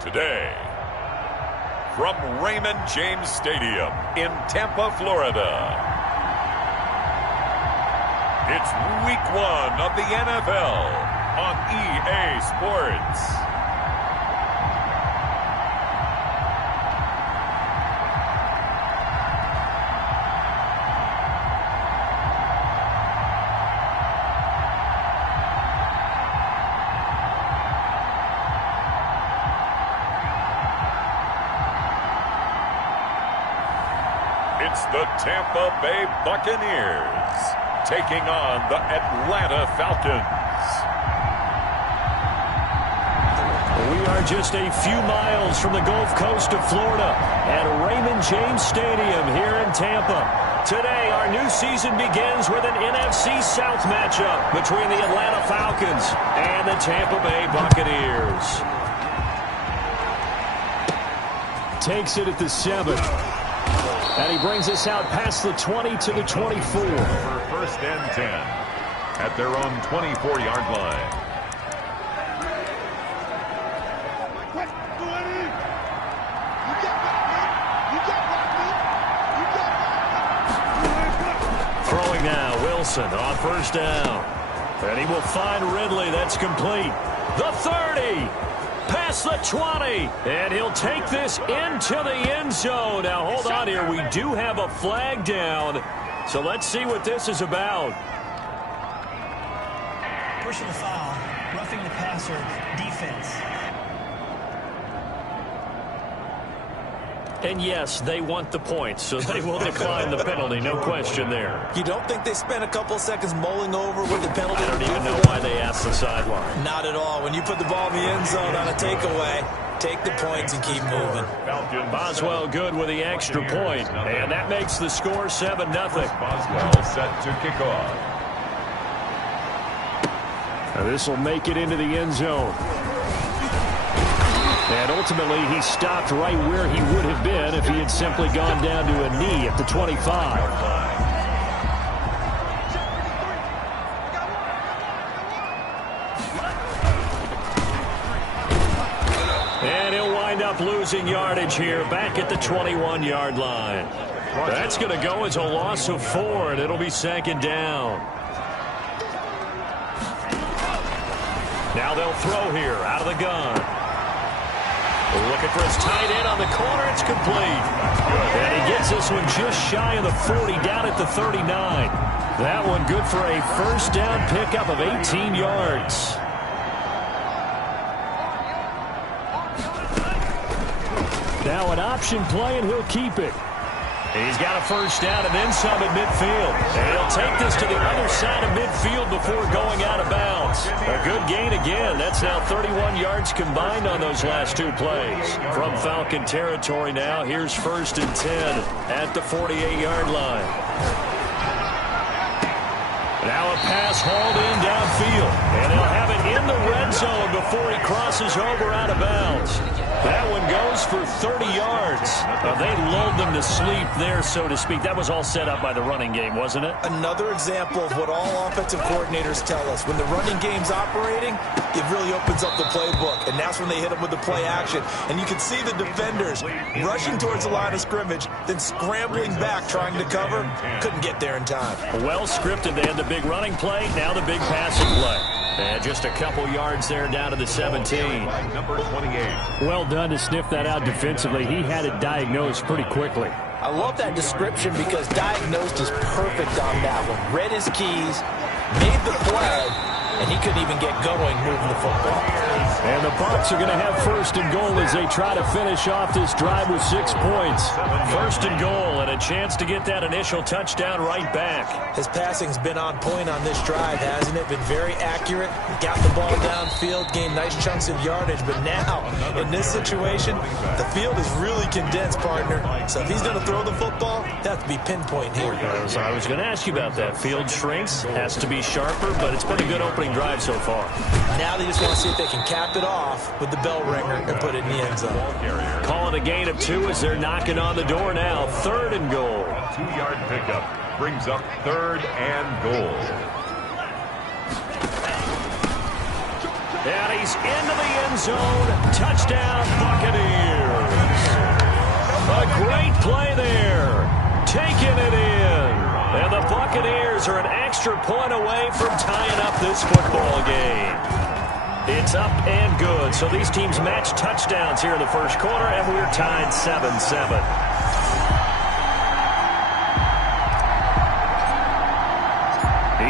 Today, from Raymond James Stadium in Tampa, Florida, it's Week 1 of the NFL on EA Sports. It's the Tampa Bay Buccaneers taking on the Atlanta Falcons. We are just a few miles from the Gulf Coast of Florida at Raymond James Stadium here in Tampa. Today, our new season begins with an NFC South matchup between the Atlanta Falcons and the Tampa Bay Buccaneers. Takes it at the 7. And he brings us out past the 20 to the 24. For first and 10 at their own 24-yard line. Throwing now, Wilson on first down. And he will find Ridley. That's complete. The 30. Past the 20. And he'll take this into the end zone. Now, hold on here. We do have a flag down. So let's see what this is about. Pushing the foul. Roughing the passer. Defense. And yes, they want the points, so they will decline the penalty. No question there. You don't think they spent a couple seconds mulling over what the penalty? I don't even know why they asked the sideline. Not at all. When you put the ball in the end zone on a takeaway, take the points and keep moving. Boswell good with the extra point, and that makes the score 7-0. Boswell set to kick off. This will make it into the end zone. And ultimately, he stopped right where he would have been if he had simply gone down to a knee at the 25. And he'll wind up losing yardage here back at the 21-yard line. That's going to go as a loss of 4, and it'll be second down. Now they'll throw here out of the gun. Looking for his tight end on the corner. It's complete. And he gets this one just shy of the 40 down at the 39. That one good for a first down pickup of 18 yards. Now an option play, and he'll keep it. He's got a first down and then some at midfield. And he'll take this to the other side of midfield before going out of bounds. A good gain again. That's now 31 yards combined on those last 2 plays. From Falcon territory now, here's 1st and 10 at the 48-yard line. Now a pass hauled in downfield. And he'll have it in the red zone before he crosses over out of bounds. That one goes for 30 yards. They lulled them to sleep there, so to speak. That was all set up by the running game, wasn't it? Another example of what all offensive coordinators tell us. When the running game's operating, it really opens up the playbook. And that's when they hit them with the play action. And you can see the defenders rushing towards the line of scrimmage, then scrambling back trying to cover. Couldn't get there in time. Well scripted. They had the big running play, now the big passing play. And just a couple yards there down to the 17. Number 28. Well done to sniff that out defensively. He had it diagnosed pretty quickly. I love that description because diagnosed is perfect on that one. Read his keys, made the play, and he couldn't even get going moving the football. And the Bucs are going to have 1st and goal as they try to finish off this drive with 6 points. 1st and goal and a chance to get that initial touchdown right back. His passing's been on point on this drive, hasn't it? Been very accurate. Got the ball downfield, gained nice chunks of yardage. But now, in this situation, the field is really condensed, partner. So if he's going to throw the football, that has to be pinpoint here. I was going to ask you about that. Field shrinks, has to be sharper, but it's been a good opening drive so far. Now they just want to see if they can cap it off with the bell ringer and put it in the end zone. Calling a gain of 2 as they're knocking on the door now. 3rd and goal. A 2-yard pickup brings up 3rd and goal. And he's into the end zone. Touchdown, Buccaneers. A great play there. Taking it in. And the Buccaneers are an extra point away from tying up this football game. It's up and good. So these teams match touchdowns here in the first quarter, and we're tied 7-7.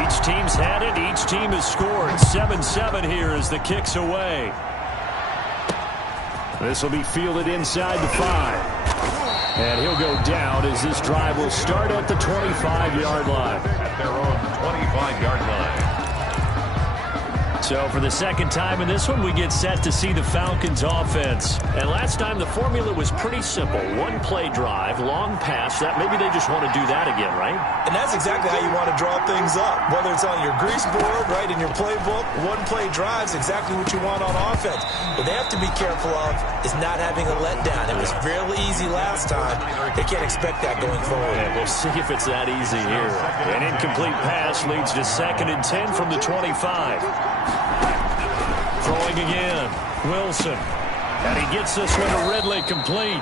Each team's had it. Each team has scored. 7-7 here as the kick's away. This will be fielded inside the 5. And he'll go down as this drive will start at the 25-yard line. At their own 25-yard line. So for the second time in this one, we get set to see the Falcons offense. And last time the formula was pretty simple. 1-play drive, long pass. That maybe they just want to do that again, right? And that's exactly how you want to draw things up. Whether it's on your grease board, right, in your playbook, 1-play drives exactly what you want on offense. What they have to be careful of is not having a letdown. It was fairly easy last time. They can't expect that going forward. And we'll see if it's that easy here. An incomplete pass leads to 2nd and 10 from the 25. Throwing again, Wilson. And he gets this one to Ridley complete.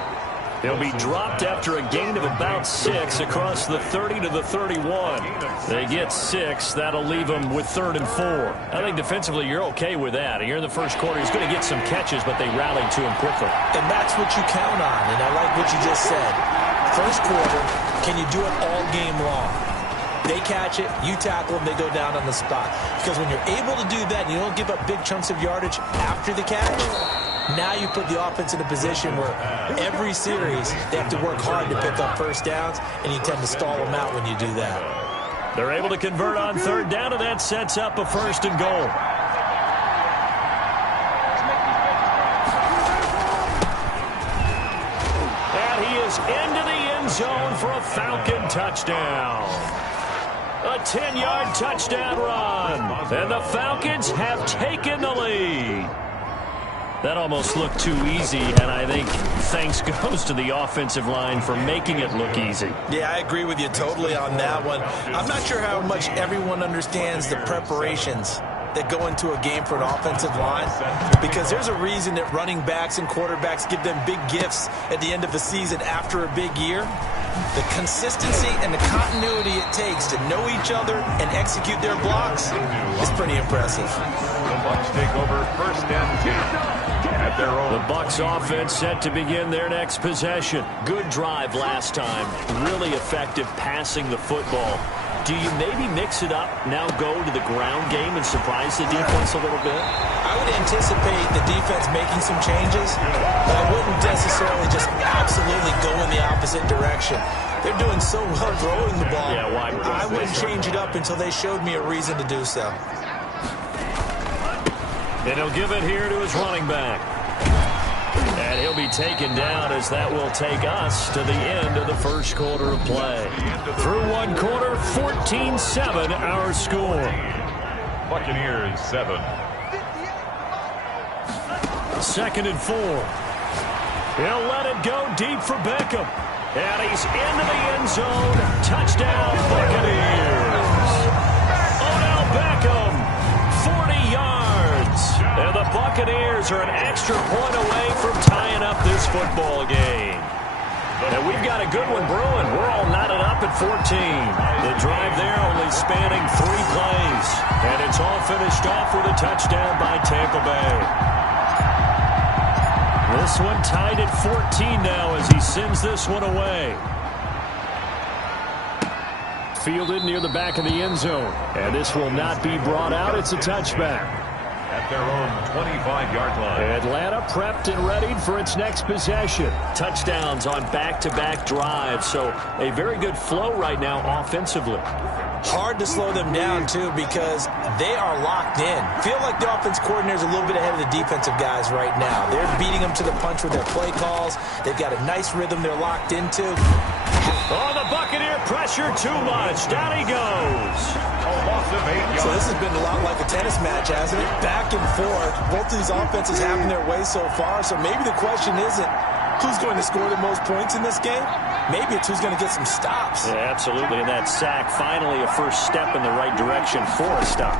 He'll be dropped after a gain of about 6 across the 30 to the 31. They get 6. That'll leave them with 3rd and 4. I think defensively you're okay with that. Here in the first quarter, he's going to get some catches, but they rallied to him quickly. And that's what you count on, and I like what you just said. First quarter, can you do it all game long? They catch it, you tackle them, they go down on the spot. Because when you're able to do that and you don't give up big chunks of yardage after the catch, now you put the offense in a position where every series they have to work hard to pick up first downs, and you tend to stall them out when you do that. They're able to convert on 3rd down, and that sets up a 1st and goal. And he is into the end zone for a Falcon touchdown. A 10-yard touchdown run. And the Falcons have taken the lead. That almost looked too easy, and I think thanks goes to the offensive line for making it look easy. Yeah, I agree with you totally on that one. I'm not sure how much everyone understands the preparations that go into a game for an offensive line, because there's a reason that running backs and quarterbacks give them big gifts at the end of the season after a big year. The consistency and the continuity it takes to know each other and execute their blocks is pretty impressive. The Bucs take over 1st and 10 at their own. The Bucs offense set to begin their next possession. Good drive last time. Really effective passing the football. Do you maybe mix it up, now go to the ground game and surprise the defense a little bit? I would anticipate the defense making some changes, but I wouldn't necessarily just absolutely go in the opposite direction. They're doing so well throwing the ball. Yeah, why would I wouldn't change it up until they showed me a reason to do so. And he'll give it here to his running back. And he'll be taken down as that will take us to the end of the first quarter of play. Through one quarter, 14-7 our score. Buccaneers 7. 2nd and 4. He'll let it go deep for Beckham. And he's into the end zone. Touchdown, Buccaneers. Odell Beckham, 40 yards. And the Buccaneers are an extra point away from tying up this football game. And we've got a good one brewing. We're all knotted up at 14. The drive there only spanning 3 plays. And it's all finished off with a touchdown by Tampa Bay. This one tied at 14 now as he sends this one away. Fielded near the back of the end zone. And this will not be brought out. It's a touchback. At their own 25-yard line. Atlanta prepped and readied for its next possession. Touchdowns on back-to-back drives, so a very good flow right now offensively. Hard to slow them down, too, because they are locked in. Feel like the offense coordinator is a little bit ahead of the defensive guys right now. They're beating them to the punch with their play calls. They've got a nice rhythm they're locked into. Oh, the Buccaneer pressure too much. Down he goes. So this has been a lot like a tennis match, hasn't it? Back and forth. Both of these offenses having their way so far. So maybe the question isn't who's going to score the most points in this game. Maybe it's who's going to get some stops. Yeah, absolutely. And that sack, finally a first step in the right direction for a stop.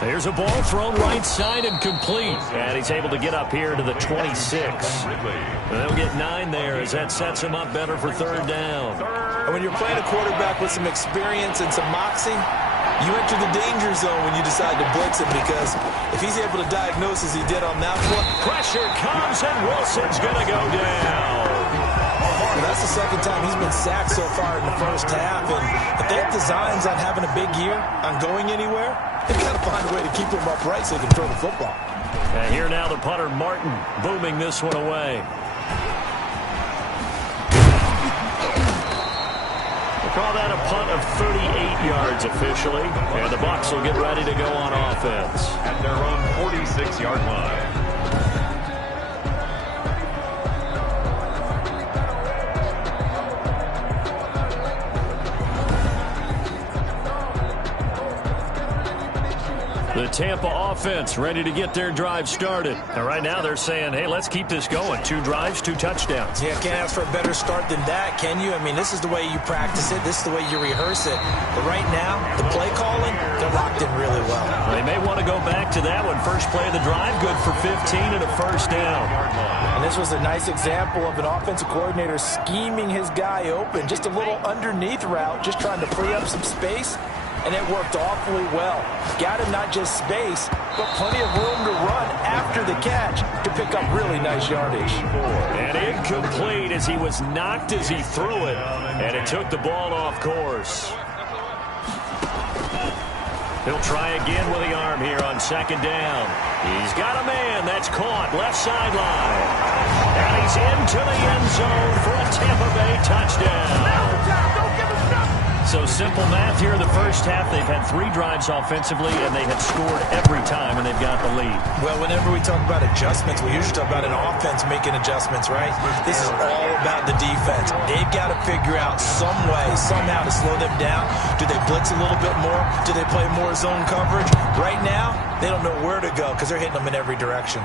There's a ball thrown right side and complete. And he's able to get up here to the 26. And they'll get 9 there as that sets him up better for 3rd down. And when you're playing a quarterback with some experience and some moxie, you enter the danger zone when you decide to blitz him, because if he's able to diagnose as he did on that one. Pressure comes and Wilson's going to go down. Well, that's the 2nd time he's been sacked so far in the first half. And if they have designs on having a big year, on going anywhere, they've got to find a way to keep him upright so they can throw the football. And here now the punter, Martin, booming this one away. We'll call that a punt of 38 yards officially. And the Bucs will get ready to go on offense. At their own 46-yard line. The Tampa offense ready to get their drive started. And right now they're saying, hey, let's keep this going. 2 drives, 2 touchdowns. Yeah, can't ask for a better start than that, can you? I mean, this is the way you practice it. This is the way you rehearse it. But right now, the play calling, they're locked in really well. They may want to go back to that one. First play of the drive, good for 15 and a first down. And this was a nice example of an offensive coordinator scheming his guy open. Just a little underneath route, just trying to free up some space. And it worked awfully well. Got him not just space, but plenty of room to run after the catch to pick up really nice yardage. And incomplete as he was knocked as he threw it. And it took the ball off course. He'll try again with the arm here on second down. He's got a man. That's caught. Left sideline. And he's into the end zone for a Tampa Bay touchdown. So simple math here in the first half. They've had 3 drives offensively, and they have scored every time, and they've got the lead. Well, whenever we talk about adjustments, we usually talk about an offense making adjustments, right? This is all about the defense. They've got to figure out some way, somehow to slow them down. Do they blitz a little bit more? Do they play more zone coverage? Right now, they don't know where to go because they're hitting them in every direction.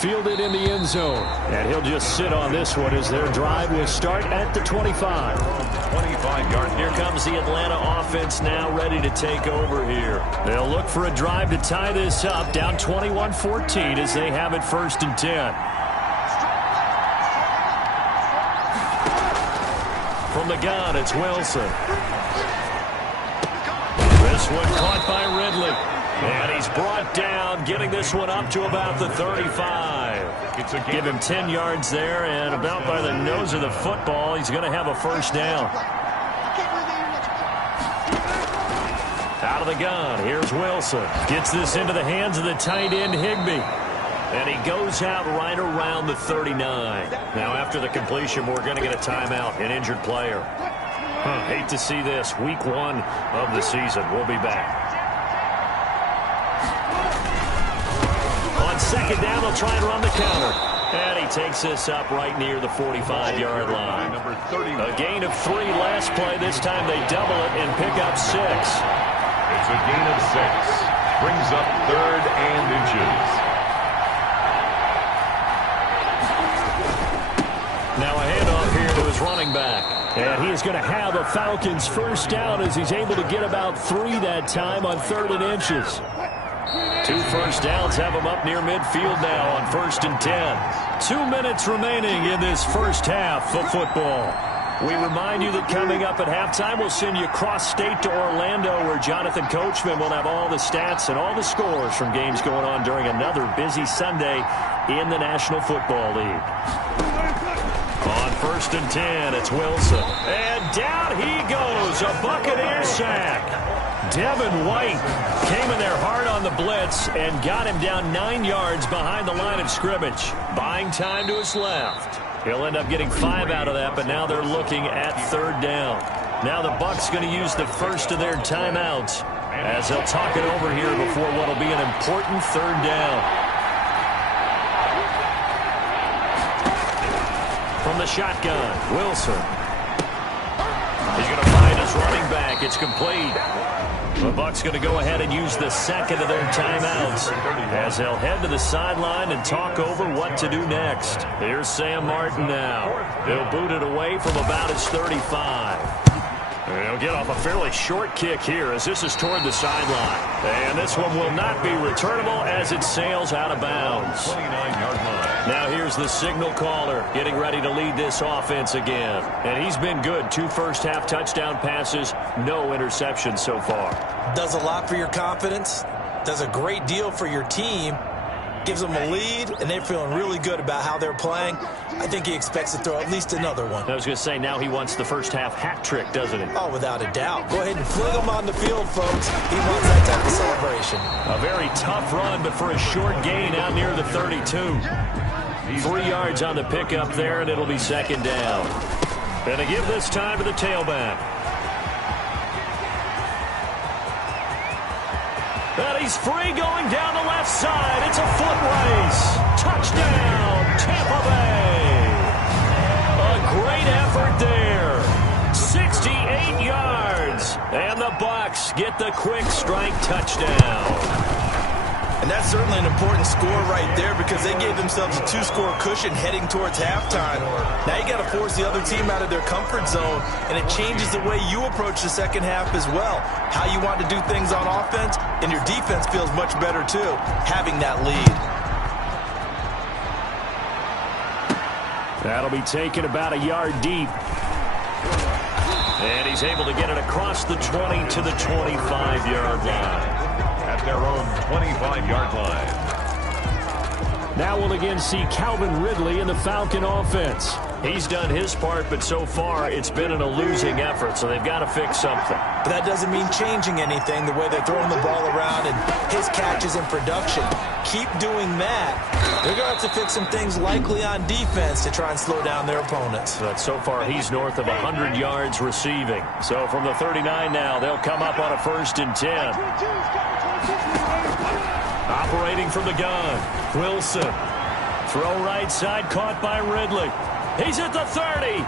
Fielded in the end zone. And he'll just sit on this one as their drive will start at the 25. 25-yard. Here comes the Atlanta offense now ready to take over here. They'll look for a drive to tie this up, down 21-14 as they have it first and 10. From the gun, it's Wilson. This one caught by Ridley. And he's brought down, getting this one up to about the 35. Give him 10 yards there, and about by the nose of the football, he's going to have a first down. Out of the gun, here's Wilson. Gets this into the hands of the tight end, Higbee. And he goes out right around the 39. Now, after the completion, we're going to get a timeout, an injured player. Hate to see this. Week 1 of the season. We'll be back. On second down, they'll try and run the counter. And he takes this up right near the 45-yard line. A gain of 3 last play. This time they double it and pick up 6. It's a gain of 6. Brings up 3rd and inches. Now a handoff here to his running back. And he is going to have a Falcons first down as he's able to get about 3 that time on 3rd and inches. 2 first downs have him up near midfield now on 1st and 10. 2 minutes remaining in this first half of football. We remind you that coming up at halftime, we'll send you cross-state to Orlando, where Jonathan Coachman will have all the stats and all the scores from games going on during another busy Sunday in the National Football League. On 1st and 10, it's Wilson. And down he goes, a Buccaneer sack. Devin White came in there hard on the blitz and got him down 9 yards behind the line of scrimmage. Buying time to his left. He'll end up getting 5 out of that, but now they're looking at 3rd down. Now the Bucs going to use the first of their timeouts as they'll talk it over here before what will be an important 3rd down. From the shotgun, Wilson. He's going to find his running back. It's complete. The Bucs going to go ahead and use the second of their timeouts as they'll head to the sideline and talk over what to do next. Here's Sam Martin now. He'll boot it away from about his 35. And he'll get off a fairly short kick here as this is toward the sideline. And this one will not be returnable as it sails out of bounds. 29-yard line. Now here's the signal caller getting ready to lead this offense again. And he's been good. 2 first-half touchdown passes, no interceptions so far. Does a lot for your confidence. Does a great deal for your team. Gives them a lead, and they're feeling really good about how they're playing. I think he expects to throw at least another one. I was going to say, now he wants the first-half hat trick, doesn't he? Oh, without a doubt. Go ahead and fling him on the field, folks. He wants that type of celebration. A very tough run, but for a short gain out near the 32. 3 yards on the pickup there, and it'll be 2nd down. And to give this time to the tailback. And he's free going down the left side. It's a foot race. Touchdown, Tampa Bay. A great effort there. 6 68 yards. And the Bucs get the quick strike touchdown. And that's certainly an important score right there because they gave themselves a 2-score cushion heading towards halftime. Now you got to force the other team out of their comfort zone, and it changes the way you approach the second half as well. How you want to do things on offense, and your defense feels much better too, having that lead. That'll be taken about a yard deep. And he's able to get it across the 20 to the 25-yard line. At their own 25-yard line. Now we'll again see Calvin Ridley in the Falcon offense. He's done his part, but so far it's been a losing effort, so they've got to fix something. But that doesn't mean changing anything, the way they're throwing the ball around and his catches and production. Keep doing that. They're going to have to fix some things likely on defense to try and slow down their opponents. But so far he's north of 100 yards receiving. So from the 39 now, they'll come up on a 1st and 10. Operating from the gun, Wilson. Throw right side, caught by Ridley. He's at the 30,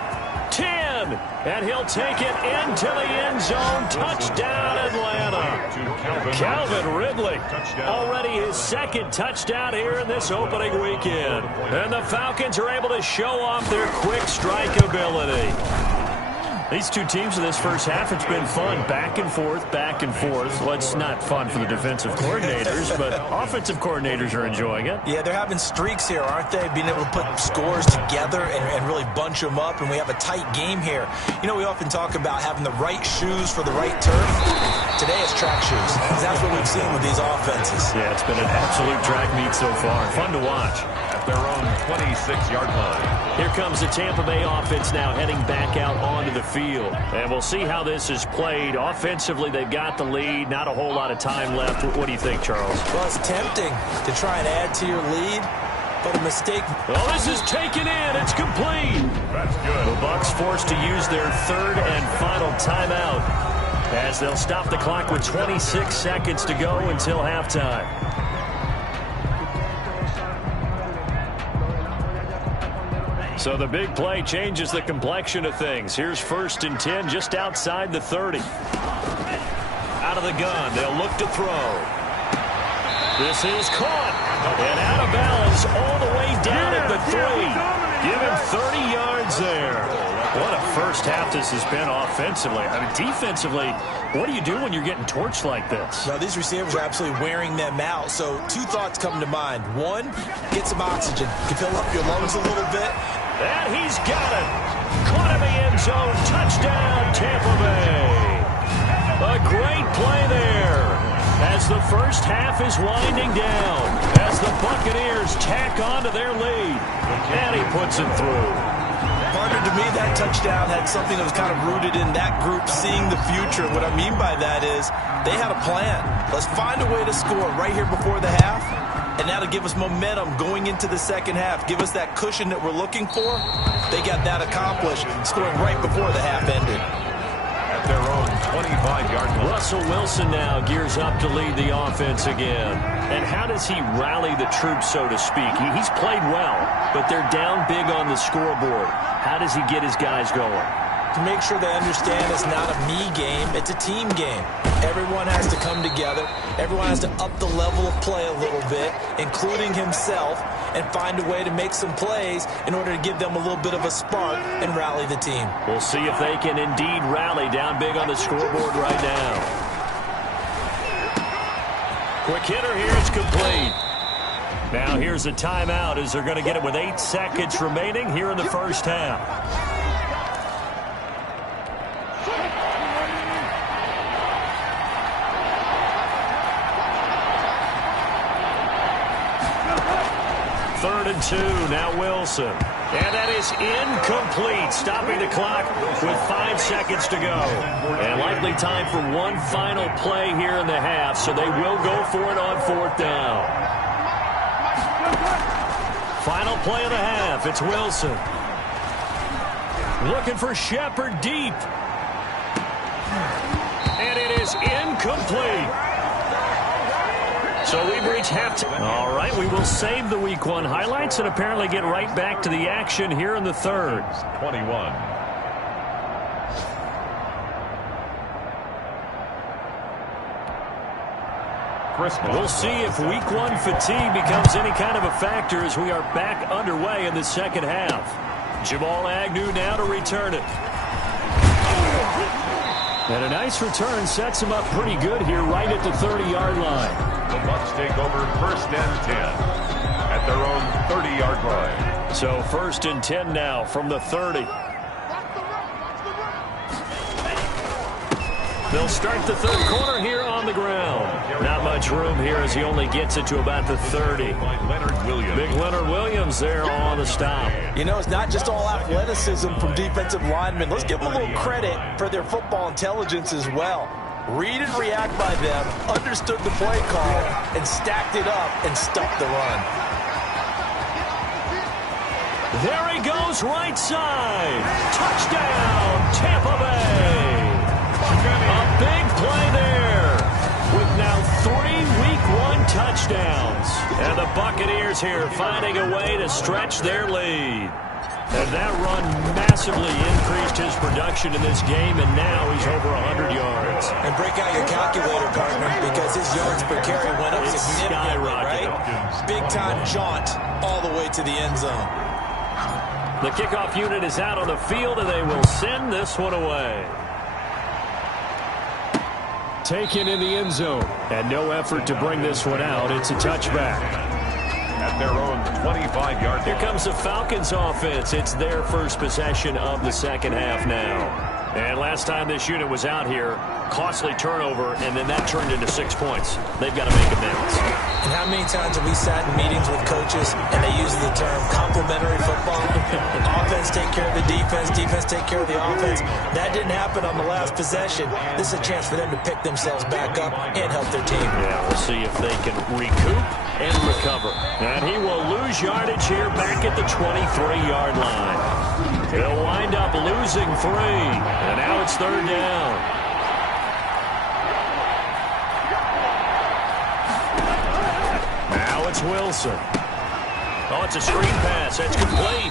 10, and he'll take it into the end zone. Touchdown, Atlanta. Calvin Ridley, already his 2nd touchdown here in this opening weekend. And the Falcons are able to show off their quick strike ability. These two teams in this first half, it's been fun. Back and forth, back and forth. Well, it's not fun for the defensive coordinators, but offensive coordinators are enjoying it. Yeah, they're having streaks here, aren't they? Being able to put scores together and really bunch them up, and we have a tight game here. You know, we often talk about having the right shoes for the right turf. Today it's track shoes. That's what we've seen with these offenses. Yeah, it's been an absolute track meet so far. Fun to watch. At their own 26-yard line. Here comes the Tampa Bay offense now heading back out onto the field. And we'll see how this is played. Offensively, they've got the lead. Not a whole lot of time left. What do you think, Charles? Well, it's tempting to try and add to your lead, but a mistake. Oh, this is taken in. It's complete. That's good. The Bucs forced to use their 3rd and final timeout as they'll stop the clock with 26 seconds to go until halftime. So the big play changes the complexion of things. Here's 1st and 10 just outside the 30. Out of the gun, they'll look to throw. This is caught and out of bounds all the way down at the 3. Give him 30 yards there. What a first half this has been offensively. I mean, defensively, what do you do when you're getting torched like this? Well, these receivers are absolutely wearing them out. So 2 thoughts come to mind. 1, get some oxygen. You can fill up your lungs a little bit. And he's got it. Caught in the end zone. Touchdown, Tampa Bay. A great play there as the first half is winding down, as the Buccaneers tack on to their lead. And he puts it through. Partner, to me, that touchdown had something that was kind of rooted in that group seeing the future. What I mean by that is they had a plan. Let's find a way to score right here before the half. And that'll give us momentum going into the second half. Give us that cushion that we're looking for. They got that accomplished, scoring right before the half ended. At their own 25-yard line. Russell Wilson now gears up to lead the offense again. And how does he rally the troops, so to speak? He's played well, but they're down big on the scoreboard. How does he get his guys going? To make sure they understand it's not a me game, it's a team game. Everyone has to come together. Everyone has to up the level of play a little bit, including himself, and find a way to make some plays in order to give them a little bit of a spark and rally the team. We'll see if they can indeed rally down big on the scoreboard right now. Quick hitter here, it's complete. Now here's a timeout as they're going to get it with 8 seconds remaining here in the first half. Third and 2, now Wilson. And that is incomplete, stopping the clock with 5 seconds to go. And likely time for one final play here in the half, so they will go for it on 4th down. Final play of the half, it's Wilson. Looking for Shepard deep. And it is incomplete. So we've reached halftime. All right, we will save the Week 1 highlights and apparently get right back to the action here in the third. 21. We'll see if week one fatigue becomes any kind of a factor as we are back underway in the second half. Jamal Agnew now to return it. And a nice return sets him up pretty good here right at the 30-yard line. The Bucs take over 1st and 10 at their own 30-yard line. So 1st and 10 now from the 30. They'll start the third quarter here on the ground. Not much room here as he only gets it to about the 30. Big Leonard Williams there on the stop. You know, it's not just all athleticism from defensive linemen. Let's give them a little credit for their football intelligence as well. Read and react by them, understood the play call, and stacked it up and stuffed the run. There he goes, right side. Touchdown, Tampa Bay. A big play there with now 3 week one touchdowns. And the Buccaneers here finding a way to stretch their lead. And that run massively increased his production in this game, and now he's over 100 yards. And break out your calculator, partner, because his yards per carry went up significantly, right? Big-time jaunt all the way to the end zone. The kickoff unit is out on the field, and they will send this one away. Taken in the end zone, and no effort to bring this one out. It's a touchback. At their own 25-yard line. Here comes the Falcons offense. It's their first possession of the second half now. And last time this unit was out here, costly turnover, and then that turned into 6 points. They've got to make amends. And how many times have we sat in meetings with coaches and they use the term complementary football? Offense take care of the defense, defense take care of the offense. That didn't happen on the last possession. This is a chance for them to pick themselves back up and help their team. Yeah, we'll see if they can recoup and recover. And he will lose yardage here back at the 23-yard line. He'll wind up losing 3. And now it's 3rd down. Now it's Wilson. Oh, it's a screen pass. That's complete.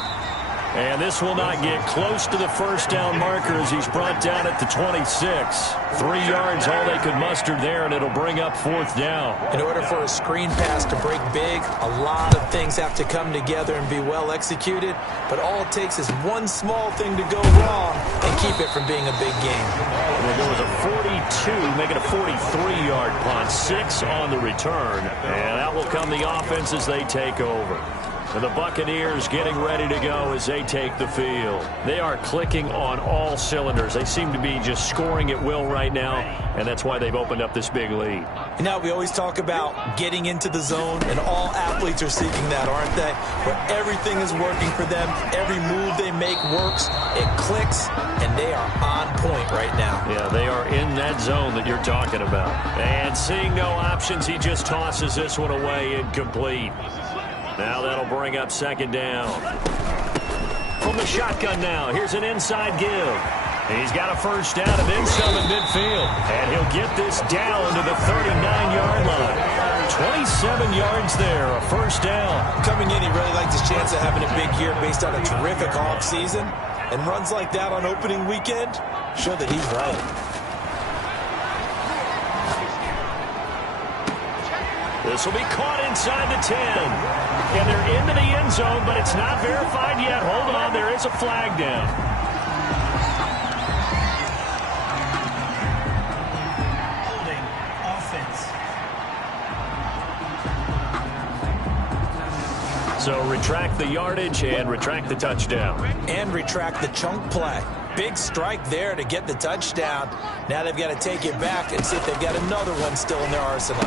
And this will not get close to the first down marker as he's brought down at the 26. 3 yards, all they could muster there, and it'll bring up 4th down. In order for a screen pass to break big, a lot of things have to come together and be well executed. But all it takes is one small thing to go wrong and keep it from being a big game. Well, there was a 42, making a 43-yard punt, 6 on the return. And out will come the offense as they take over. And the Buccaneers getting ready to go as they take the field. They are clicking on all cylinders. They seem to be just scoring at will right now, and that's why they've opened up this big lead. You know, we always talk about getting into the zone, and all athletes are seeking that, aren't they? Where everything is working for them, every move they make works, it clicks, and they are on point right now. Yeah, they are in that zone that you're talking about. And seeing no options, he just tosses this one away incomplete. Now that'll bring up 2nd down. From the shotgun now, here's an inside give. He's got a first down and then some in midfield. And he'll get this down to the 39-yard line. 27 yards there, a first down. Coming in, he really liked his chance of having a big year based on a terrific offseason. And runs like that on opening weekend show that he's right. This will be caught inside the 10. And they're into the end zone, but it's not verified yet. Hold on, there is a flag down. Holding offense. So retract the yardage and retract the touchdown. And retract the chunk play. Big strike there to get the touchdown. Now they've got to take it back and see if they've got another one still in their arsenal.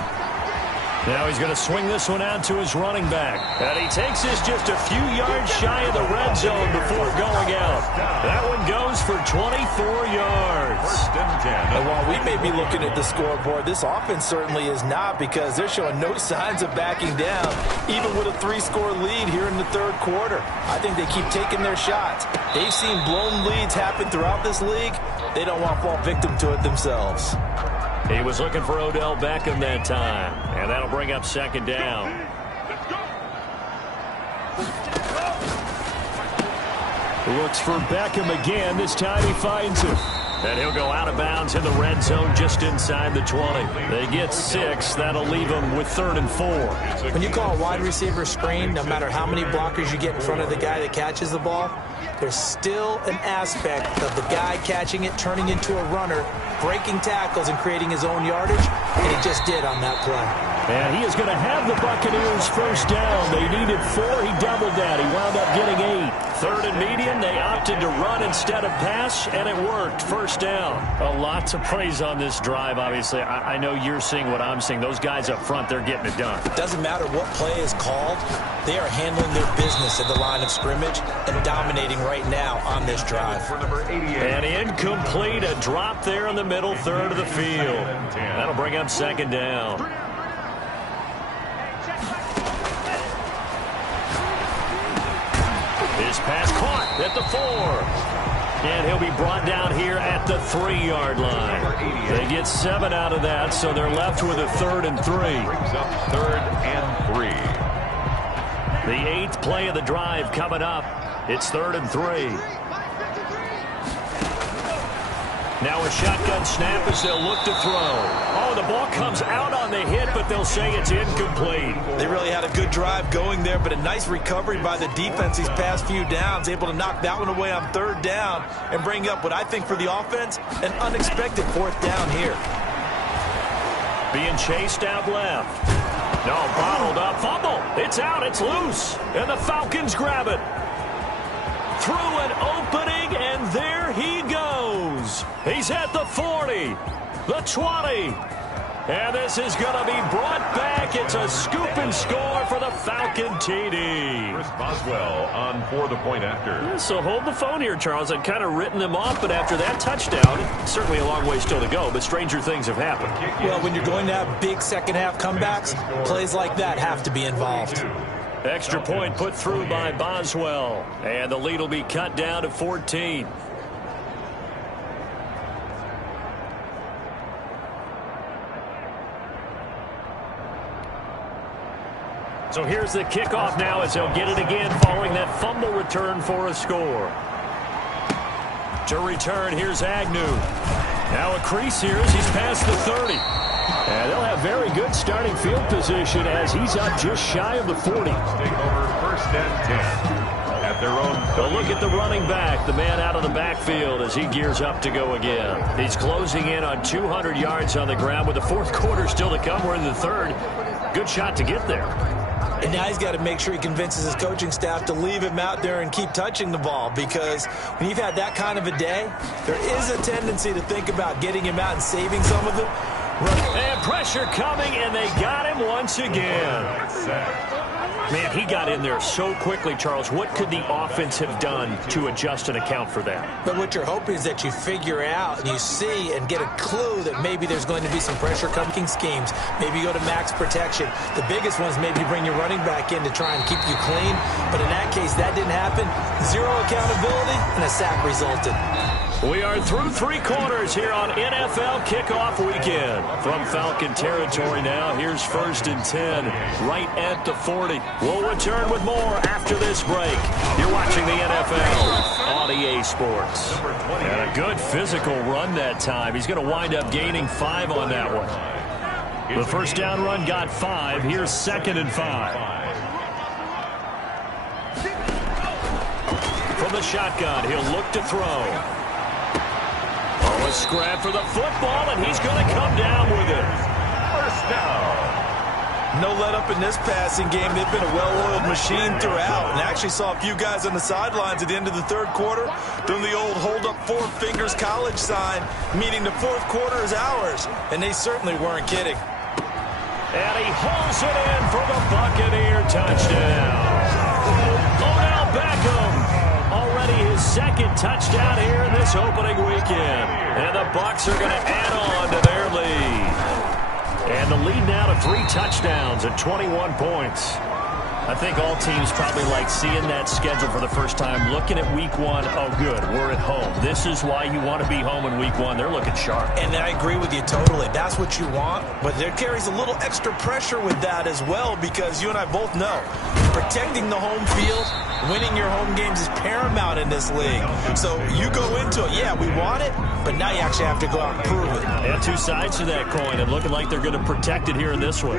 Now he's going to swing this one out to his running back. And he takes this just a few yards shy of the red zone before going out. That one goes for 24 yards. 1st and 10. And while we may be looking at the scoreboard, this offense certainly is not, because they're showing no signs of backing down, even with a 3-score lead here in the 3rd quarter. I think they keep taking their shots. They've seen blown leads happen throughout this league. They don't want to fall victim to it themselves. He was looking for Odell Beckham that time, and that'll bring up 2nd down. Looks for Beckham again. This time he finds him. And he'll go out of bounds in the red zone just inside the 20. They get 6. That'll leave them with 3rd and 4. When you call a wide receiver screen, no matter how many blockers you get in front of the guy that catches the ball, there's still an aspect of the guy catching it, turning into a runner, breaking tackles and creating his own yardage, and he just did on that play. And he is going to have the Buccaneers first down. They needed 4. He doubled that. He wound up getting 8. 3rd and medium. They opted to run instead of pass, and it worked. First down. A lot to praise on this drive, obviously. I know you're seeing what I'm seeing. Those guys up front, they're getting it done. It doesn't matter what play is called. They are handling their business at the line of scrimmage and dominating right now on this drive. And incomplete. A drop there in the middle third of the field. That'll bring up 2nd down. His pass caught at the 4. And he'll be brought down here at the 3-yard line. They get 7 out of that, so they're left with a 3rd and 3. Brings up 3rd and 3. The 8th play of the drive coming up. It's 3rd and 3. Now a shotgun snap as they'll look to throw. Oh, the ball comes out on the hit, but they'll say it's incomplete. They really had a good drive going there, but a nice recovery by the defense these past few downs, able to knock that one away on 3rd down and bring up what I think for the offense, an unexpected 4th down here. Being chased out left. No, bottled up. Fumble. It's out. It's loose. And the Falcons grab it. Through an opening, and there he goes. He's at the 40, the 20. And this is going to be brought back. It's a scoop and score for the Falcon TD. Chris Boswell on for the point after. Yeah, so hold the phone here, Charles. I'd kind of written them off, but after that touchdown, certainly a long way still to go, but stranger things have happened. Well, when you're going to have big second-half comebacks, plays like that have to be involved. Extra point put through by Boswell. And the lead will be cut down to 14. So here's the kickoff now as they'll get it again following that fumble return for a score. To return, here's Agnew. Now a crease here as he's past the 30. And they'll have very good starting field position as he's up just shy of the 40. Take over 1st and 10 at their own. But look at the running back, the man out of the backfield as he gears up to go again. He's closing in on 200 yards on the ground with the 4th quarter still to come. We're in the 3rd. Good shot to get there. And now he's got to make sure he convinces his coaching staff to leave him out there and keep touching the ball, because when you've had that kind of a day, there is a tendency to think about getting him out and saving some of it. And pressure coming, and they got him once again. Man, he got in there so quickly, Charles. What could the offense have done to adjust and account for that? But what you're hoping is that you figure out and you see and get a clue that maybe there's going to be some pressure coming schemes. Maybe you go to max protection. The biggest one is maybe you bring your running back in to try and keep you clean. But in that case, that didn't happen. 0 accountability, and a sack resulted. We are through 3 quarters here on NFL Kickoff Weekend. From Falcon territory now, here's 1st and 10, right at the 40. We'll return with more after this break. You're watching the NFL on EA Sports. And a good physical run that time. He's going to wind up gaining 5 on that one. The first down run got 5. Here's 2nd and 5. From the shotgun, he'll look to throw. Oh, a scrap for the football, and he's going to come down with it. First down. No let up in this passing game. They've been a well-oiled machine throughout, and actually saw a few guys on the sidelines at the end of the 3rd quarter doing the old hold up 4 fingers college sign, meaning the 4th quarter is ours, and they certainly weren't kidding. And he holds it in for the Buccaneer touchdown. Odell Beckham. Already his 2nd touchdown here in this opening weekend. And the Bucs are going to add on to their lead. And the lead now to 3 touchdowns at 21 points. I think all teams probably like seeing that schedule for the first time, looking at week one. Oh, good, we're at home. This is why you want to be home in week one. They're looking sharp. And I agree with you totally. That's what you want, but there carries a little extra pressure with that as well, because you and I both know protecting the home field, winning your home games is paramount in this league. So you go into it, yeah, we want it, but now you actually have to go out and prove it. Yeah, two sides to that coin, and looking like they're going to protect it here in this one.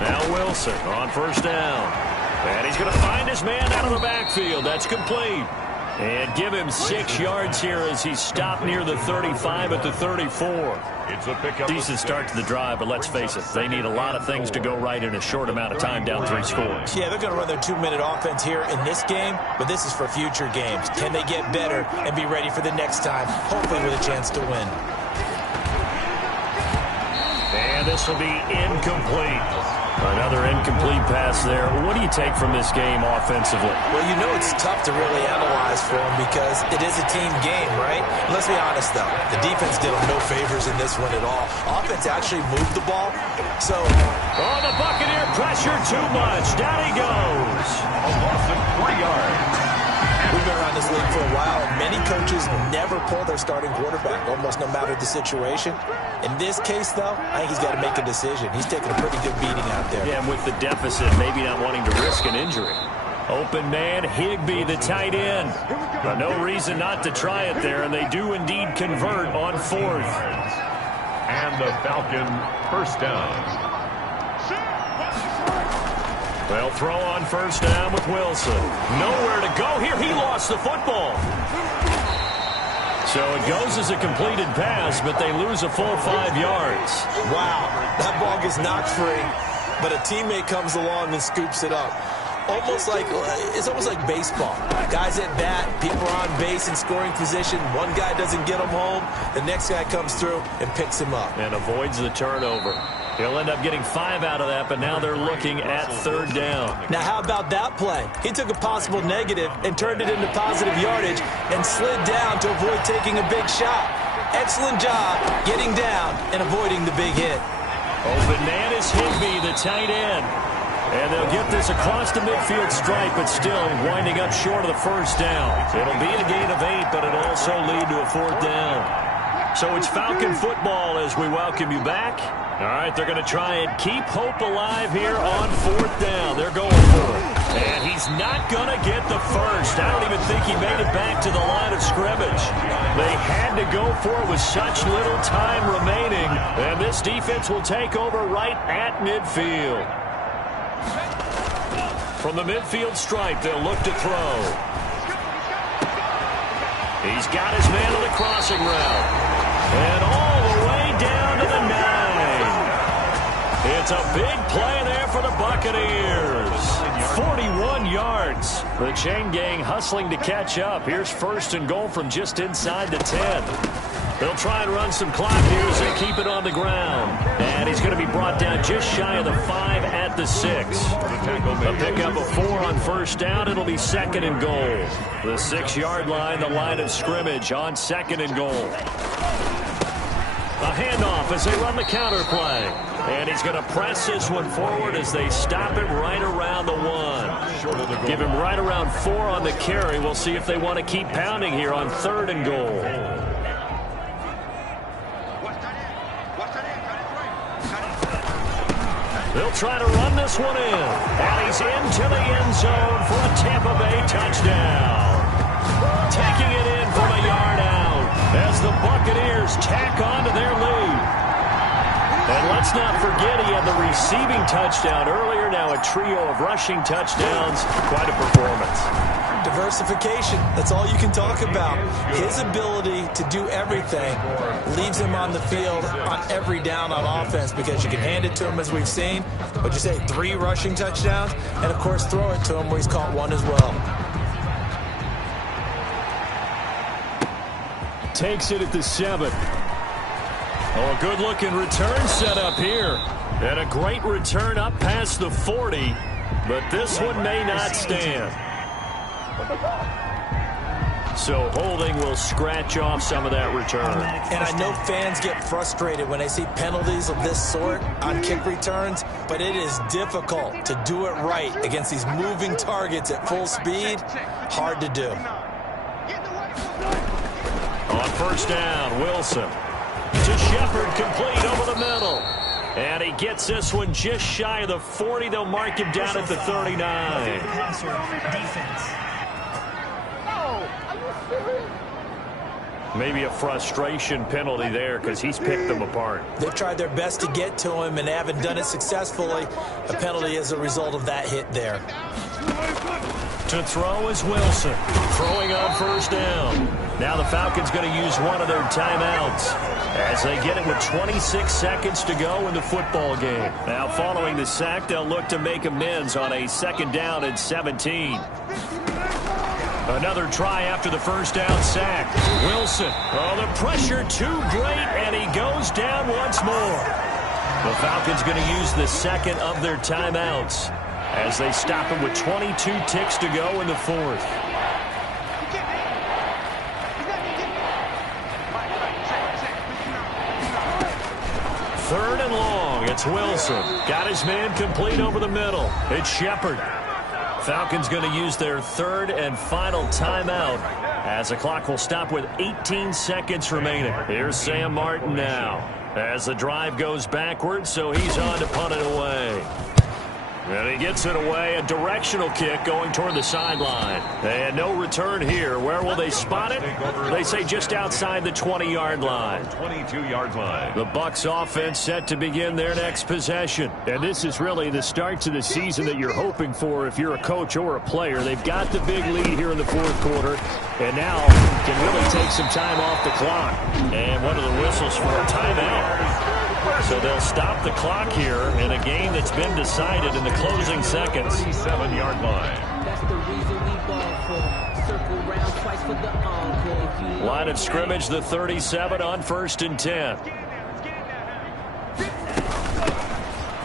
Now Wilson on first down. And he's going to find his man out of the backfield. That's complete. And give him 6 yards here as he's stopped near the 35 at the 34. It's a pickup. Decent start to the drive, but let's face it, they need a lot of things to go right in a short amount of time, down 3 scores. Yeah, they're going to run their 2-minute offense here in this game, but this is for future games. Can they get better and be ready for the next time, hopefully with a chance to win? And this will be incomplete. Another incomplete pass there. What do you take from this game offensively? Well, you know it's tough to really analyze for them because it is a team game, right? Let's be honest, though. The defense did them no favors in this one at all. Offense actually moved the ball. So, oh, the Buccaneer pressure too much. Down he goes. A loss of 3 yards. We've been around this league for a while, and many coaches never pull their starting quarterback, almost no matter the situation. In this case, though, I think he's got to make a decision. He's taking a pretty good beating out there. Yeah, and with the deficit, maybe not wanting to risk an injury. Open man, Higbee, the tight end. But no reason not to try it there, and they do indeed convert on 4th. And the Falcon first down. They'll throw on first down with Wilson. Nowhere to go here. He lost the football. So it goes as a completed pass, but they lose a full 5 yards. Wow, that ball gets knocked free, but a teammate comes along and scoops it up. It's almost like baseball. Guys at bat, people are on base in scoring position. One guy doesn't get him home. The next guy comes through and picks him up. And avoids the turnover. He'll end up getting 5 out of that, but now they're looking at 3rd down. Now, how about that play? He took a possible negative and turned it into positive yardage and slid down to avoid taking a big shot. Excellent job getting down and avoiding the big hit. Open man is Higbee, the tight end. And they'll get this across the midfield stripe, but still winding up short of the first down. It'll be a gain of 8, but it'll also lead to a 4th down. So it's Falcon football as we welcome you back. All right, they're going to try and keep hope alive here on 4th down. They're going for it. And he's not going to get the first. I don't even think he made it back to the line of scrimmage. They had to go for it with such little time remaining. And this defense will take over right at midfield. From the midfield stripe, they'll look to throw. He's got his man on the crossing route. And all the way down to the 9. It's a big play there for the Buccaneers. 41 yards. The chain gang hustling to catch up. Here's 1st and goal from just inside the 10. They'll try and run some clock here as they keep it on the ground. And he's going to be brought down just shy of the 5 at the 6. A pickup of 4 on first down. It'll be 2nd and goal. The 6-yard line, the line of scrimmage on 2nd and goal. A handoff as they run the counter play. And he's going to press this one forward as they stop him right around the 1. Give him right around 4 on the carry. We'll see if they want to keep pounding here on 3rd and goal. They'll try to run this one in. And he's into the end zone for a Tampa Bay touchdown. Taking it in from a yard out as the Buccaneers tack on to their lead. And let's not forget he had the receiving touchdown earlier. Now a trio of rushing touchdowns. Quite a performance. Diversification. That's all you can talk about. His ability to do everything leaves him on the field on every down on offense because you can hand it to him as we've seen. What'd you say? 3 rushing touchdowns? And, of course, throw it to him where he's caught 1 as well. Takes it at the 7. Oh, a good-looking return set up here. And a great return up past the 40. But this one may not stand. So holding will scratch off some of that return. And I know fans get frustrated when they see penalties of this sort on kick returns, but it is difficult to do it right against these moving targets at full speed. Hard to do. On first down, Wilson to Shepard, complete over the middle. And he gets this one just shy of the 40. They'll mark him down at the 39. Passer defense. Maybe a frustration penalty there because he's picked them apart. They've tried their best to get to him and haven't done it successfully. A penalty as a result of that hit there. To throw is Wilson, throwing on first down. Now the Falcons going to use one of their timeouts as they get it with 26 seconds to go in the football game. Now following the sack, they'll look to make amends on a second down and 17. Another try after the first down sack. Wilson, oh, the pressure too great, and he goes down once more. The Falcons going to use the second of their timeouts as they stop him with 22 ticks to go in the fourth. Third and long. It's Wilson. Got his man complete over the middle. It's Shepard. Falcons going to use their third and final timeout as the clock will stop with 18 seconds remaining. Here's Sam Martin now as the drive goes backwards, so he's on to punt it away. And he gets it away, a directional kick going toward the sideline. And no return here. Where will they spot it? They say just outside the 20-yard line. 22-yard line. The Bucs offense set to begin their next possession. And this is really the start to the season that you're hoping for if you're a coach or a player. They've got the big lead here in the fourth quarter, and now can really take some time off the clock. And one of the whistles for a timeout. So they'll stop the clock here in a game that's been decided in the closing seconds. 37-yard line. That's the reason we ball for. Circle round twice for the encore. Line of scrimmage, the 37 on first and 10.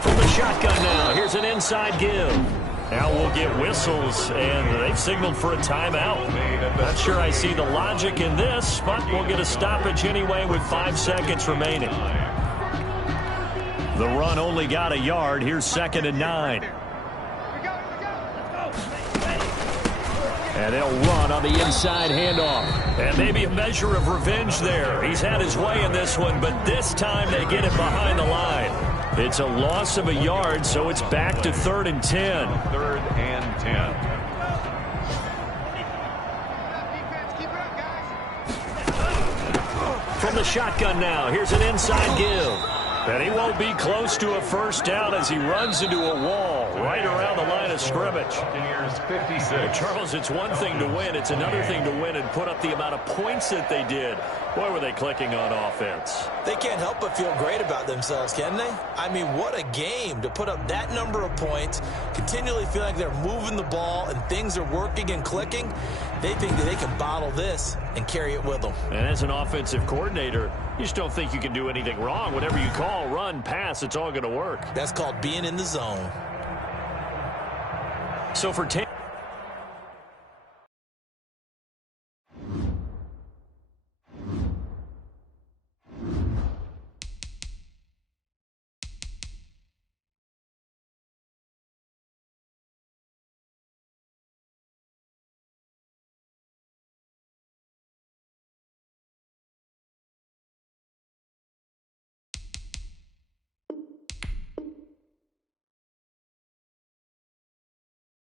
From the shotgun now, here's an inside give. Now we'll get whistles, and they've signaled for a timeout. Not sure I see the logic in this, but we'll get a stoppage anyway with 5 seconds remaining. The run only got a yard. Here's second and 9. And they'll run on the inside handoff. And maybe a measure of revenge there. He's had his way in this one, but this time they get it behind the line. It's a loss of a yard, so it's back to 3rd and 10. 3rd and 10. From the shotgun now, here's an inside give. And he won't be close to a first down as he runs into a wall right around the line of scrimmage. Buccaneers 56. Charles, it's one thing to win. It's another thing to win and put up the amount of points that they did. Boy, were they clicking on offense. They can't help but feel great about themselves, can they? I mean, what a game to put up that number of points, continually feel like they're moving the ball and things are working and clicking. They think that they can bottle this and carry it with them. And as an offensive coordinator, you just don't think you can do anything wrong. Whatever you call, run, pass, it's all going to work. That's called being in the zone. So for 10.